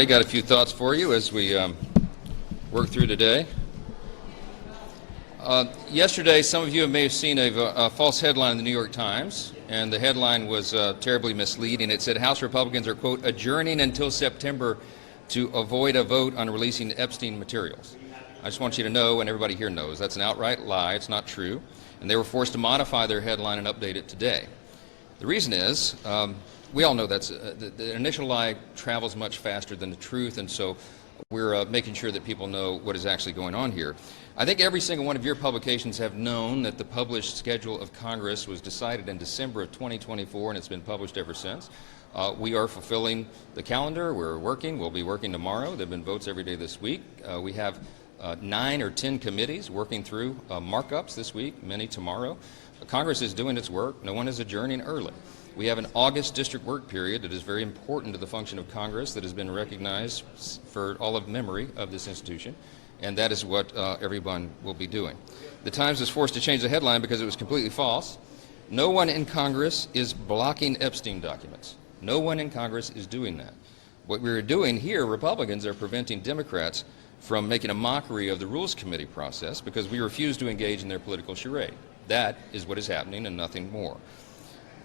I got a few thoughts for you as we work through today. Yesterday, some of you may have seen a false headline in the New York Times, and the headline was terribly misleading. It said House Republicans are, quote, adjourning until September to avoid a vote on releasing Epstein materials. I just want you to know, and everybody here knows, that's an outright lie. It's not true. And they were forced to modify their headline and update it today. The reason is, we all know that's the initial lie travels much faster than the truth, and so we're making sure that people know what is actually going on here. I think every single one of your publications have known that the published schedule of Congress was decided in December of 2024, and it's been published ever since. We are fulfilling the calendar. We're working. We'll be working tomorrow. There have been votes every day this week. We have 9 or 10 committees working through markups this week, many tomorrow. Congress is doing its work. No one is adjourning early. We have an August district work period that is very important to the function of Congress that has been recognized for all of memory of this institution, and that is what everyone will be doing. The Times was forced to change the headline because it was completely false. No one in Congress is blocking Epstein documents. No one in Congress is doing that. What we're doing here, Republicans are preventing Democrats from making a mockery of the Rules Committee process because we refuse to engage in their political charade. That is what is happening and nothing more.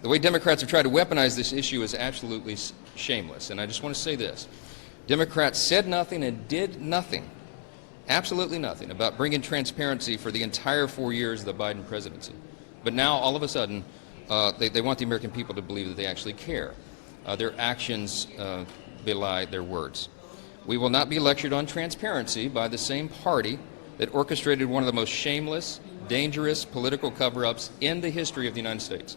The way Democrats have tried to weaponize this issue is absolutely shameless, and I just want to say this. Democrats said nothing and did nothing, absolutely nothing, about bringing transparency for the entire 4 years of the Biden presidency. But now, all of a sudden, they want the American people to believe that they actually care. Their actions belie their words. We will not be lectured on transparency by the same party that orchestrated one of the most shameless, dangerous political cover-ups in the history of the United States.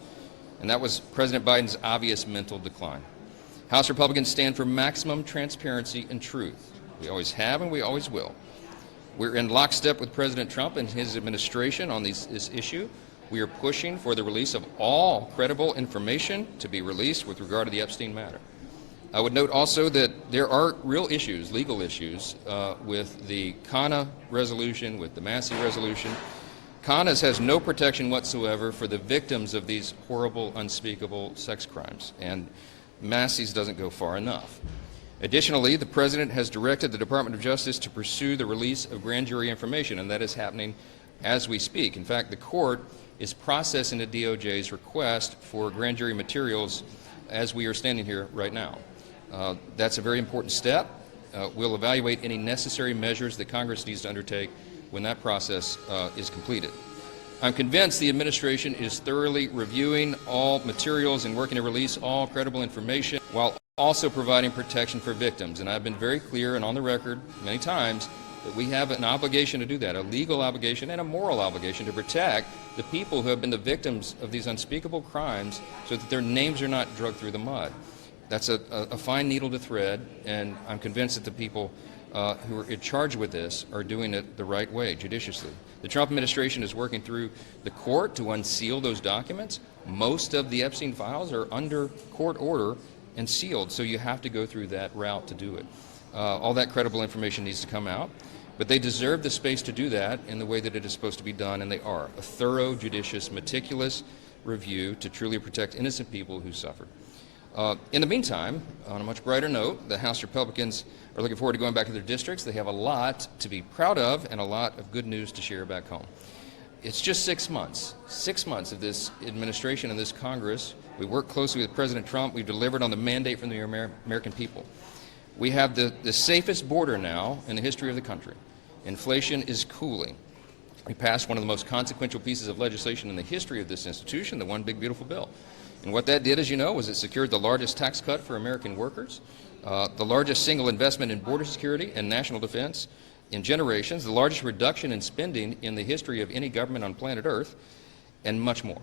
And that was President Biden's obvious mental decline. House Republicans stand for maximum transparency and truth. We always have and we always will. We're in lockstep with President Trump and his administration on this issue. We are pushing for the release of all credible information to be released with regard to the Epstein matter. I would note also that there are real issues, legal issues, with the CANA resolution, with the Massey resolution. CANA's has no protection whatsoever for the victims of these horrible, unspeakable sex crimes, and Massey's doesn't go far enough. Additionally, the President has directed the Department of Justice to pursue the release of grand jury information, and that is happening as we speak. In fact, the court is processing the DOJ's request for grand jury materials as we are standing here right now. That's a very important step. We'll evaluate any necessary measures that Congress needs to undertake when that process is completed. I'm convinced the administration is thoroughly reviewing all materials and working to release all credible information while also providing protection for victims. And I've been very clear and on the record many times that we have an obligation to do that, a legal obligation and a moral obligation to protect the people who have been the victims of these unspeakable crimes so that their names are not dragged through the mud. That's a fine needle to thread, and I'm convinced that the people who are in charge with this are doing it the right way, judiciously. The Trump administration is working through the court to unseal those documents. Most of the Epstein files are under court order and sealed, so you have to go through that route to do it. All that credible information needs to come out, but they deserve the space to do that in the way that it is supposed to be done, and they are. A thorough, judicious, meticulous review to truly protect innocent people who suffered. In the meantime, on a much brighter note, the House Republicans are looking forward to going back to their districts. They have a lot to be proud of and a lot of good news to share back home. It's just 6 months of this administration and this Congress. We work closely with President Trump. We've delivered on the mandate from the American people. We have the safest border now in the history of the country. Inflation is cooling. We passed one of the most consequential pieces of legislation in the history of this institution, the One Big Beautiful Bill. And what that did, as you know, was it secured the largest tax cut for American workers, the largest single investment in border security and national defense in generations, the largest reduction in spending in the history of any government on planet Earth, and much more.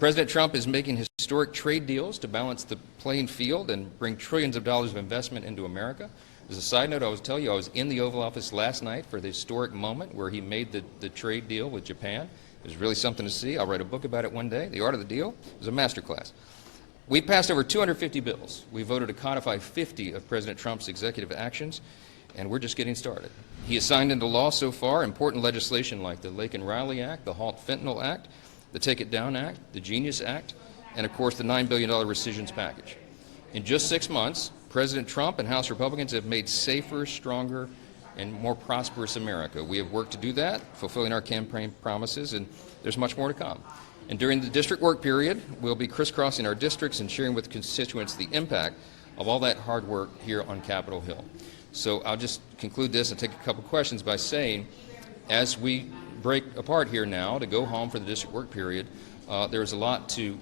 President Trump is making historic trade deals to balance the playing field and bring trillions of dollars of investment into America. As a side note, I was telling you, I was in the Oval Office last night for the historic moment where he made the trade deal with Japan. It was really something to see. I'll write a book about it one day. The Art of the Deal. It was a masterclass. We passed over 250 bills. We voted to codify 50 of President Trump's executive actions, and we're just getting started. He has signed into law so far important legislation like the Lake and Riley Act, the Halt Fentanyl Act, the Take It Down Act, the Genius Act, and of course the $9 billion rescissions package. In just 6 months, President Trump and House Republicans have made safer, stronger, and more prosperous America. We have worked to do that, fulfilling our campaign promises, and there's much more to come. And during the district work period, we'll be crisscrossing our districts and sharing with constituents the impact of all that hard work here on Capitol Hill. So I'll just conclude this and take a couple questions by saying, as we break apart here now to go home for the district work period, there's a lot to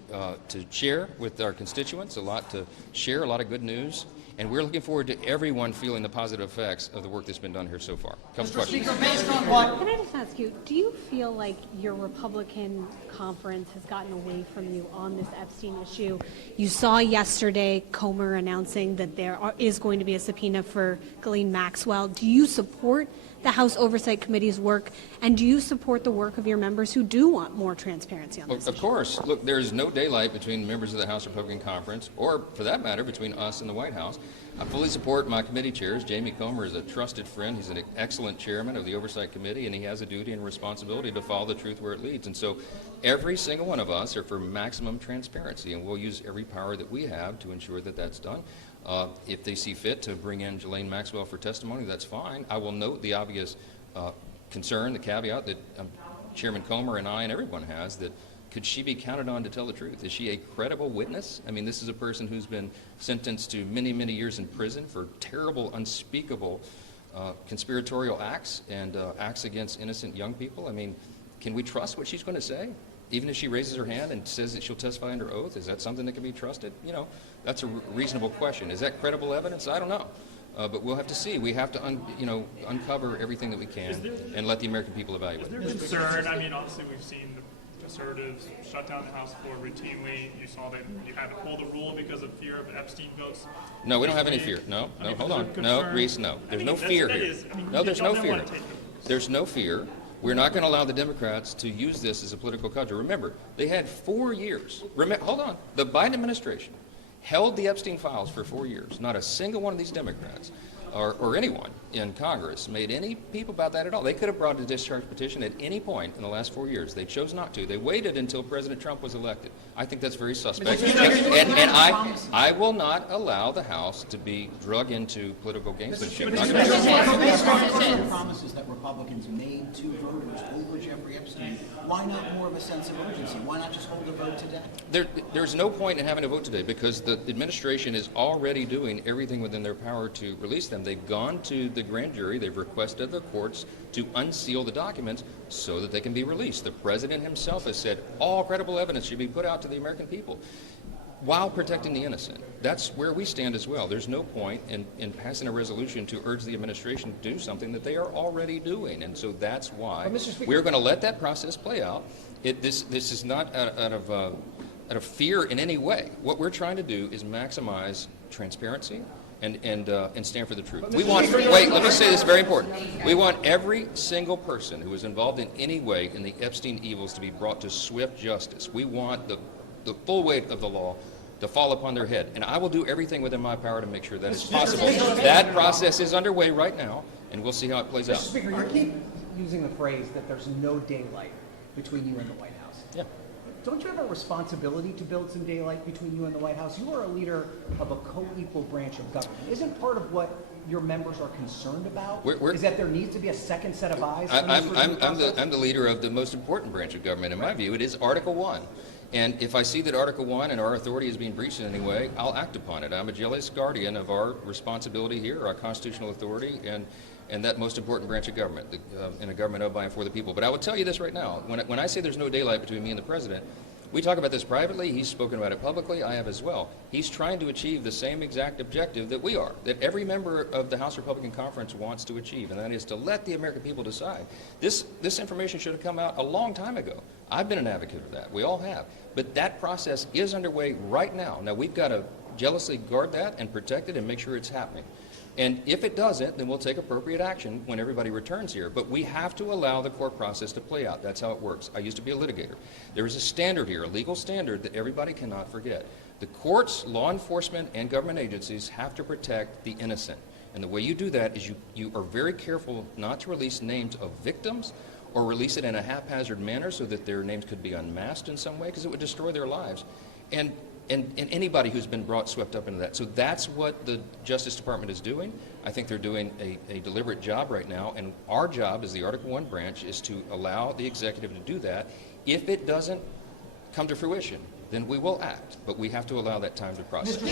share with our constituents, a lot to share, a lot of good news, and we're looking forward to everyone feeling the positive effects of the work that's been done here so far. Couple questions. Speaker, based on what? Can I just ask you, do you feel like your Republican conference has gotten away from you on this Epstein issue? You saw yesterday Comer announcing that there is going to be a subpoena for Ghislaine Maxwell. Do you support the House Oversight Committee's work, and do you support the work of your members who do want more transparency on this issue? Of course. Look, there's no daylight between members of the House Republican Conference, or for that matter, between us and the White House. I fully support my committee chairs. Jamie Comer is a trusted friend. He's an excellent chairman of the Oversight Committee, and he has a duty and responsibility to follow the truth where it leads. And so every single one of us are for maximum transparency, and we'll use every power that we have to ensure that that's done. If they see fit to bring in Ghislaine Maxwell for testimony, that's fine. I will note the obvious concern, the caveat that Chairman Comer and I and everyone has, that could she be counted on to tell the truth? Is she a credible witness? I mean, this is a person who's been sentenced to many, many years in prison for terrible, unspeakable conspiratorial acts and acts against innocent young people. I mean, can we trust what she's going to say? Even if she raises her hand and says that she'll testify under oath, is that something that can be trusted? You know, that's a reasonable question. Is that credible evidence? I don't know. But we'll have to see. We have to, uncover everything that we can and let the American people evaluate. Is there concern? I mean, obviously we've seen the conservatives shut down the House floor routinely. You saw that you had to pull the rule because of fear of Epstein votes. No, we don't have any fear. No, hold on. No, Reese, no. There's no fear here. No, there's no fear. There's no fear. We're not going to allow the Democrats to use this as a political cudgel. Remember, they had 4 years. Hold on. The Biden administration held the Epstein files for 4 years. Not a single one of these Democrats or anyone in Congress made any peep about that at all. They could have brought a discharge petition at any point in the last 4 years. They chose not to. They waited until President Trump was elected. I think that's very suspect. And I will not allow the House to be drug into political gamesmanship. Based on the promises that Republicans made to voters over Jeffrey Epstein, why not more of a sense of urgency? Why not just hold the vote today? There's no point in having a vote today because the administration is already doing everything within their power to release them. They've gone to the grand jury. They've requested the courts to unseal the documents so that they can be released. The president himself has said all credible evidence should be put out to the American people while protecting the innocent. That's where we stand as well. There's no point in passing a resolution to urge the administration to do something that they are already doing. And so that's why we're going to let that process play out. This is not out of fear in any way. What we're trying to do is maximize transparency and stand for the truth. Let me say this, very important. We want every single person who was involved in any way in the Epstein evils to be brought to swift justice. We want the full weight of the law to fall upon their head. And I will do everything within my power to make sure that is possible. That process is underway right now, and we'll see how it plays out. Mr. Speaker, you keep using the phrase that there's no daylight between you and the White House. Yeah. Don't you have a responsibility to build some daylight between you and the White House? You are a leader of a co-equal branch of government. Isn't part of what your members are concerned about is that there needs to be a second set of eyes? I'm the leader of the most important branch of government. In my view, it is Article 1. And if I see that Article 1 and our authority is being breached in any way, I'll act upon it. I'm a jealous guardian of our responsibility here, our constitutional authority, and that most important branch of government, in a government of, by, and for the people. But I will tell you this right now. When I say there's no daylight between me and the president, we talk about this privately. He's spoken about it publicly. I have as well. He's trying to achieve the same exact objective that we are, that every member of the House Republican Conference wants to achieve, and that is to let the American people decide. This information should have come out a long time ago. I've been an advocate of that. We all have. But that process is underway right now. Now, we've got to jealously guard that and protect it and make sure it's happening. And if it doesn't, then we'll take appropriate action when everybody returns here. But we have to allow the court process to play out. That's how it works. I used to be a litigator. There is a standard here, a legal standard that everybody cannot forget. The courts, law enforcement, and government agencies have to protect the innocent. And the way you do that is you are very careful not to release names of victims or release it in a haphazard manner so that their names could be unmasked in some way, because it would destroy their lives. And and anybody who's been swept up into that. So that's what the Justice Department is doing. I think they're doing a deliberate job right now, and our job as the Article I branch is to allow the executive to do that. If it doesn't come to fruition, then we will act, but we have to allow that time to process.